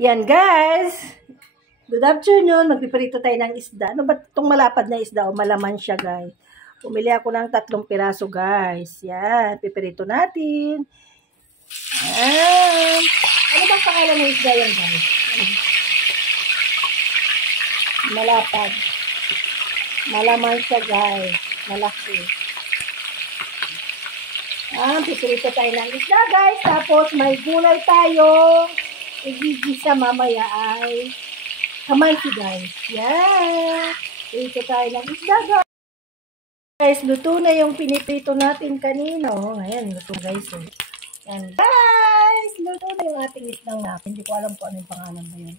Yan guys, good afternoon. Magpiprito tayo ng isda. Ano ba itong malapad na isda o malaman siya guys? Pumili ako ng 3 piraso guys. Yan, pipirito natin. Yan. Ano bang pangalan ng isda yan guys? Malapad. Malaman siya guys. Malaki. Pipirito tayo ng isda guys. Tapos may gulay tayo. Igigisa mamaya ay kamansi guys. Yan. Pipirito tayo ng isda guys. Luto na yung pinipito natin kanino. Ayan, luto guys. Yan guys. Luto na yung ating isdang natin. Hindi ko alam kung ano yung pangalan ba yun.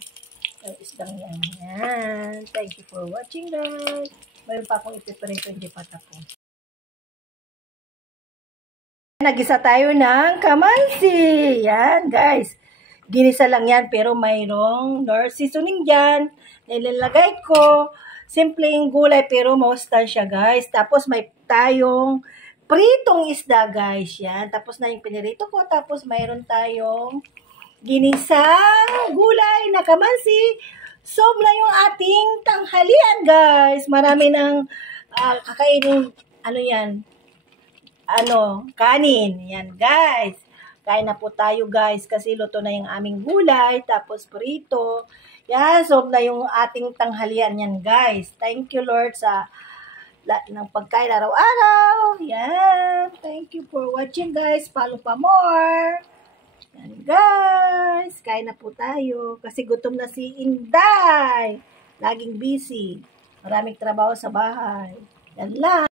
Isdang yan. Yan. Thank you for watching guys. Mayroon pa akong ipipirito, hindi pa tapos. Nagisa tayo ng kamansi. Yan guys. Ginisa lang yan pero mayroong nor seasoning dyan. Nilalagay ko. Simpleng gulay pero maustansya guys. Tapos may tayong pritong isda guys. Yan. Tapos na yung pinirito ko. Tapos mayroon tayong ginisang gulay na kamansi. Sobra yung ating tanghalian guys. Marami ng kakainin. Ano yan? Kanin. Yan guys. Kain na po tayo guys kasi luto na yung aming gulay, tapos prito. Yan, sob na yung ating tanghalian yan guys. Thank you Lord sa ng pagkain araw-araw. Yan, thank you for watching guys. Follow pa more. Yan guys, kain na po tayo kasi gutom na si Inday. Laging busy. Maraming trabaho sa bahay. Yan lang.